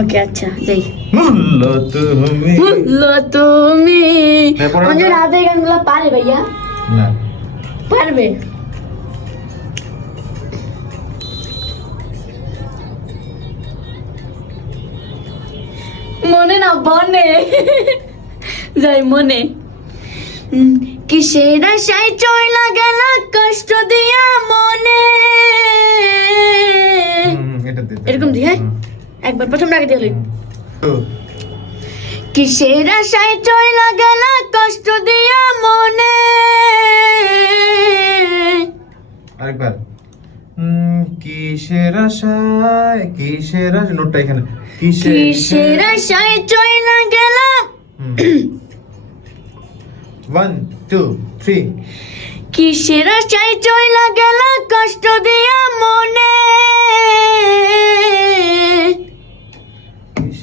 ওকে আচ্ছা যাই। তুমি। তুমি। হ্যাঁ, গানগুলো পারে ভাইয়া? না। পারবে? মনে না বনে যাই মনে। কিসের আশায় চইলা গেল কষ্ট দিয়া মনে। এরকম দি, হ্যাঁ? একবার প্রথম রাগে দিয়ে কিসের আশায় চইলা গেল কষ্ট দিয়া মনে? আরেকবার। কিসের আশায় কিসের আশায় নোটটা এখানে। কিসের কিসের আশায় চইলা গেল ওয়ান টু থ্রি কিসের আশায় চইলা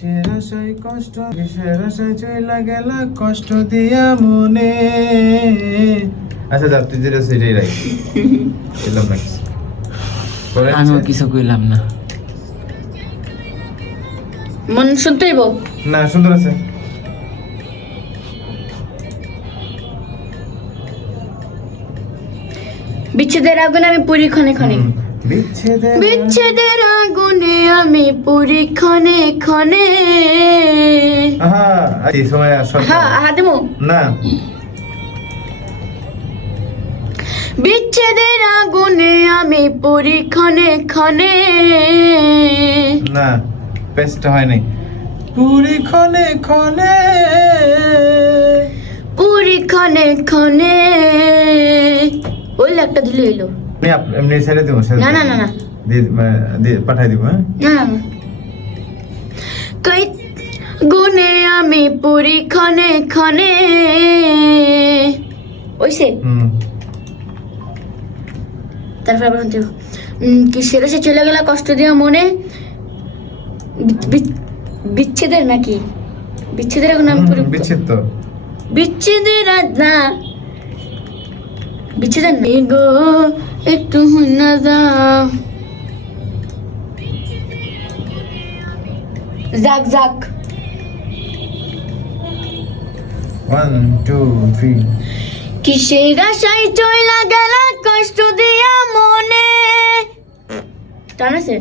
কিসের আশায় কষ্ট? কিসের আশায় চইলা গেল কষ্ট দিয়া মনে? আচ্ছা যা তুই যেটা সেটাই রাখ। এলাম না কিছু। আমিও কিছু কইলাম না। মন শুনতেই বল না সুন্দর আছে। বিচ্ছেদের আগুনে আমি পুরি ক্ষণে ক্ষণে। বিচ্ছেদের আগুনে আমি পুরি ক্ষণে ক্ষণে। এই সময় আসল হাতে না। বিচ্ছেদের আগুনে আমি পুরি ক্ষণে ক্ষণে। না পেস্টটা হয় নাই পুরি ক্ষণে ক্ষণে। পুরি ক্ষণে ক্ষণে। ওই একটা দিলে এলো। এমনি ছেড়ে দিব না, না, না, পাঠাই দিব হ্যাঁ? না কই? গুনে আমি পুরি ক্ষণে ক্ষণে ওইসে? তারপর আবার শুনতে কি সেরে সে চলে গেল কষ্ট দিয়ে মনে? বিচ্ছেদের নাকি? বিচ্ছেদের এখন আমি পুরি বিচ্ছেদ তো। বিচ্ছেদের না বিচ্ছেদের নেই গো একটু না যাও। যাক যাক। ওয়ান টু থ্রি কিসের আশায় চইলা গেল কষ্ট দিয়া মনে? টান আছে?